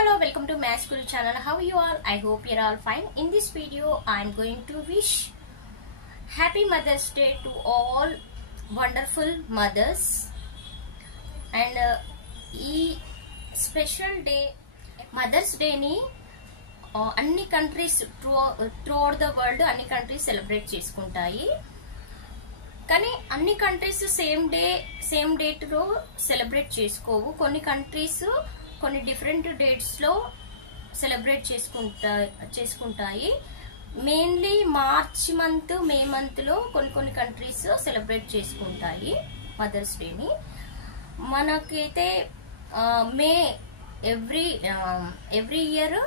Hello, welcome to Maths Guru channel. How are you all? I hope you're all fine. In this video, I'm going to wish Happy Mother's Day to all wonderful mothers. And ఈ special day mothers డేని అన్ని countries throughout the world అన్ని countries celebrate చేసుకుంటాయి. కానీ అన్ని countries same date లో celebrate చేసుకోవు. కొన్ని కంట్రీస్ కొన్ని డిఫరెంట్ డేట్స్ లో సెలబ్రేట్ చేసుకుంటాయి. Mainly March month, May month లో కొన్ని కంట్రీస్ సెలబ్రేట్ చేసుకుంటాయి మదర్స్ డేని. మనకైతే May every year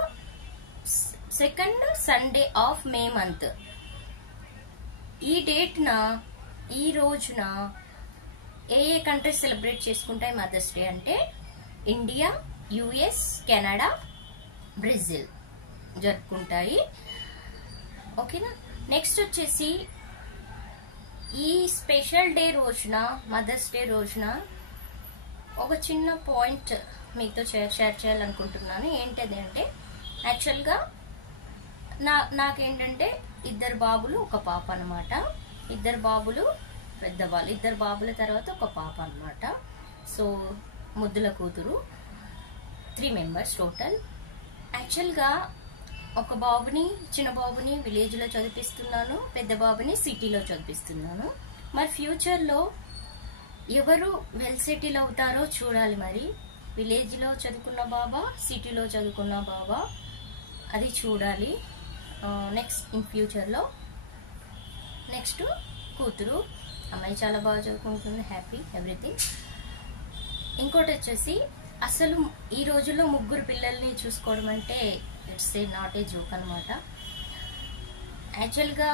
second Sunday of May month ఈ డేట్ ఈ రోజున ఏ కంట్రీస్ సెలబ్రేట్ చేసుకుంటాయి మదర్స్ డే అంటే ఇండియా, యుఎస్, కెనడా, బ్రెజిల్ జరుపుకుంటాయి. ఓకేనా. నెక్స్ట్ వచ్చేసి ఈ స్పెషల్ డే రోజున, మదర్స్ డే రోజున ఒక చిన్న పాయింట్ మీతో షేర్ చేయాలనుకుంటున్నాను. ఏంటది అంటే యాక్చువల్గా నాకేంటంటే ఇద్దరు బాబులు, ఒక పాప అనమాట. ఇద్దరు బాబులు పెద్దవాళ్ళు, ఇద్దరు బాబుల తర్వాత ఒక పాప అనమాట. సో ముద్దుల కూతురు, 3 మెంబర్స్ టోటల్. యాక్చువల్గా ఒక బాబుని, చిన్న బాబుని విలేజ్ లో చదివిస్తున్నాను, పెద్ద బాబుని సిటీలో చదివిస్తున్నాను. మరి ఫ్యూచర్ లో ఎవరు వెల్ సెటిల్ అవుతారో చూడాలి. మరి విలేజ్ లో చదువుకున్న బాబా, సిటీలో చదువుకున్న బాబా, అది చూడాలి నెక్స్ట్ ఇన్ ఫ్యూచర్ లో. నెక్స్ట్ కూతురు, అమ్మాయి చాలా బాగా చదువుకుంటుంది, హ్యాపీ ఎవ్రీథింగ్. ఇంకోటి వచ్చేసి అసలు ఈ రోజుల్లో 3 పిల్లల్ని చూసుకోవడం అంటే ఇట్స్ నాట్ ఏ జోక్ అనమాట. యాక్చువల్గా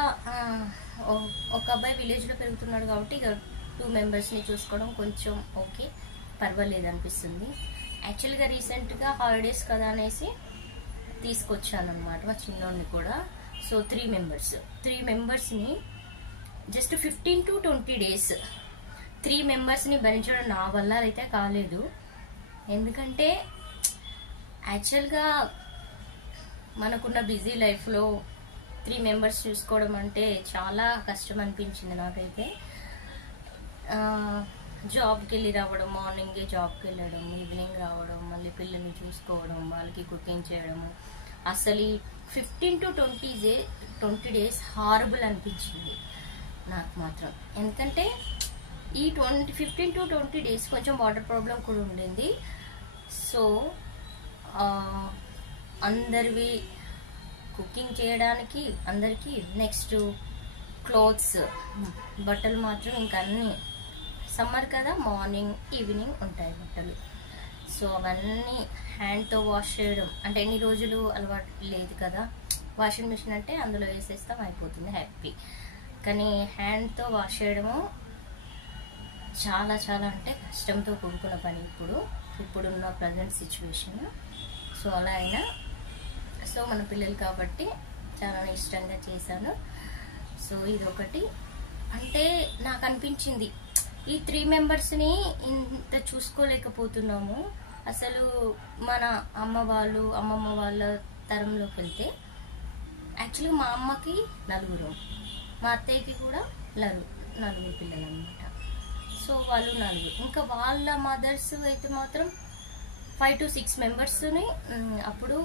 ఒక అబ్బాయి విలేజ్ లో పెరుగుతున్నాడు కాబట్టి ఇక 2 మెంబర్స్ని చూసుకోవడం కొంచెం ఓకే, పర్వాలేదు అనిపిస్తుంది. యాక్చువల్గా రీసెంట్గా హాలిడేస్ కదా అనేసి తీసుకొచ్చాను అనమాట మా చిన్నోడిని కూడా. సో 3 మెంబర్స్ని జస్ట్ 15 to 20 డేస్ 3 మెంబర్స్ని భరించడం నా వల్ల అయితే కాలేదు. ఎందుకంటే యాక్చువల్గా మనకున్న బిజీ లైఫ్లో 3 మెంబర్స్ చూసుకోవడం అంటే చాలా కష్టం అనిపించింది నాకైతే. జాబ్కి వెళ్ళి రావడం, మార్నింగే జాబ్కి వెళ్ళడం, ఈవినింగ్ రావడం, మళ్ళీ పిల్లల్ని చూసుకోవడం, వాళ్ళకి కుకింగ్ చేయడము, అసలు 15 to 20 డేస్ హారబుల్ అనిపించింది నాకు మాత్రం. ఎందుకంటే ఈ 15 to 20 డేస్ కొంచెం వాటర్ ప్రాబ్లం కూడా ఉండింది. సో అందరివి కుకింగ్ చేయడానికి అందరికీ, నెక్స్ట్ క్లోత్స్, బట్టలు మాత్రం ఇంకా అన్నీ సమ్మర్ కదా, మార్నింగ్ ఈవినింగ్ ఉంటాయి బట్టలు. సో అవన్నీ హ్యాండ్తో వాష్ చేయడం అంటే ఎన్ని రోజులు అలవాటు లేదు కదా. వాషింగ్ మిషన్ అంటే అందులో వేసేస్తాం, అయిపోతుంది, హ్యాపీ. కానీ హ్యాండ్తో వాష్ చేయడము చాలా చాలా అంటే కష్టంతో కూడుకున్న పని ఇప్పుడున్న ప్రజెంట్ సిచ్యువేషన్. సో అలా అయినా సో మన పిల్లలు కాబట్టి చాలా ఇష్టంగా చేశాను. సో ఇదొకటి. అంటే నాకు అనిపించింది ఈ 3 మెంబర్స్ని ఇంత చూసుకోలేకపోతున్నాము. అసలు మన అమ్మమ్మ వాళ్ళ తరంలోకి వెళ్తే యాక్చువల్లీ మా అమ్మకి 4, మా అత్తయ్యకి కూడా 4 పిల్లలు అనమాట. సో వాళ్ళు 4, ఇంకా వాళ్ళ మదర్స్ అయితే మాత్రం 5 to 6 మెంబర్స్ని అప్పుడు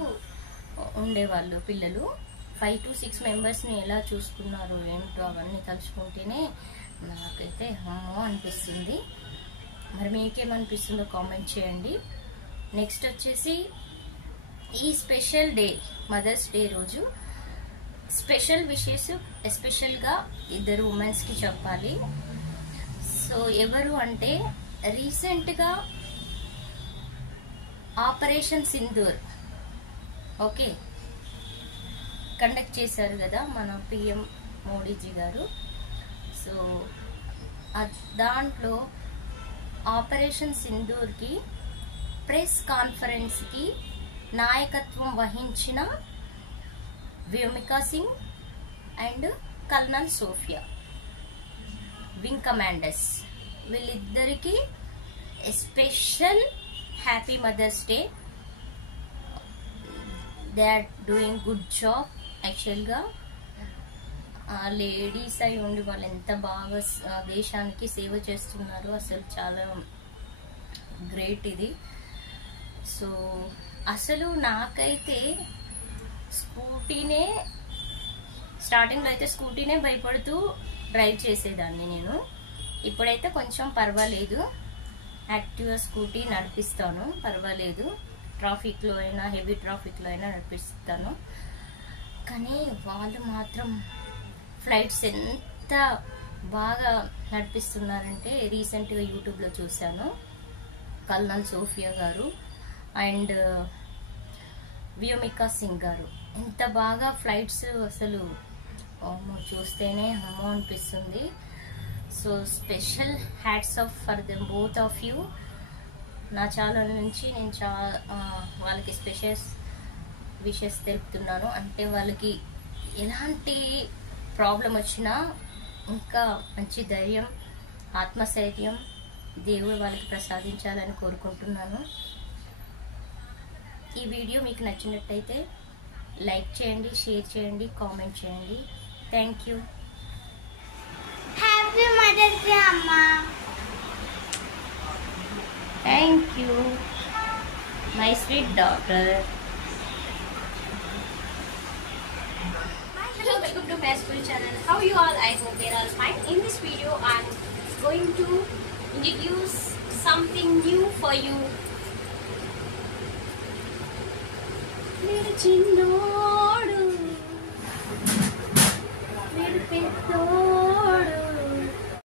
ఉండేవాళ్ళు పిల్లలు. 5 to 6 మెంబర్స్ని ఎలా చూసుకున్నారు ఏంటో అవన్నీ తలుచుకుంటేనే నాకైతే అమ్మో అనిపిస్తుంది. మరి మీకేమనిపిస్తుందో కామెంట్ చేయండి. నెక్స్ట్ వచ్చేసి ఈ స్పెషల్ డే మదర్స్ డే రోజు స్పెషల్ విషెస్ ఎస్పెషల్గా 2 ఉమెన్స్కి చెప్పాలి. సో ఎవరు అంటే రీసెంట్గా ఆపరేషన్ సింధూర్ ఓకే కండక్ట్ చేశారు కదా మన పిఎం మోడీజీ గారు. సో దాంట్లో ఆపరేషన్ సింధూర్కి ప్రెస్ కాన్ఫరెన్స్కి నాయకత్వం వహించిన Vyomika Singh and colonel Sofiya, wing commanders, వీళ్ళిద్దరికి special happy mothers day. They are doing good job. యాక్చువల్గా లేడీస్ అయి ఉండి వాళ్ళు ఎంత బాగా దేశానికి సేవ చేస్తున్నారు, అసలు చాలా గ్రేట్ ఇది. సో అసలు నాకైతే స్టార్టింగ్లో అయితే స్కూటీనే భయపడుతూ డ్రైవ్ చేసేదాన్ని నేను. ఇప్పుడైతే కొంచెం పర్వాలేదు, యాక్టివ్గా స్కూటీ నడిపిస్తాను, పర్వాలేదు. ట్రాఫిక్లో అయినా హెవీ ట్రాఫిక్లో అయినా నడిపిస్తాను. కానీ వాళ్ళు మాత్రం ఫ్లైట్స్ ఎంత బాగా నడిపిస్తున్నారంటే, రీసెంట్గా యూట్యూబ్లో చూశాను, కల్నల్ సోఫియా గారు అండ్ వ్యోమికా సింగ్ గారు ఎంత బాగా ఫ్లైట్స్, అసలు చూస్తేనే అమ్మో అనిపిస్తుంది. So special hats off for them both of you. నా ఛానల్ నుంచి నేను వాళ్ళకి స్పెషల్ విషెస్ తెలుపుతున్నాను. అంటే వాళ్ళకి ఎలాంటి ప్రాబ్లం వచ్చినా ఇంకా మంచి ధైర్యం, ఆత్మస్థైర్యం దేవుడు వాళ్ళకి ప్రసాదించాలని కోరుకుంటున్నాను. ఈ వీడియో మీకు నచ్చినట్టయితే లైక్ చేయండి, షేర్ చేయండి, కామెంట్ చేయండి. Thank you. Happy mothers day అమ్మా. Thank you my sweet daughter. Hello, welcome to Peaceful channel. How you all? I hope you're all fine. In this video, I'm going to introduce something new for you. Little chinnodu, little petto.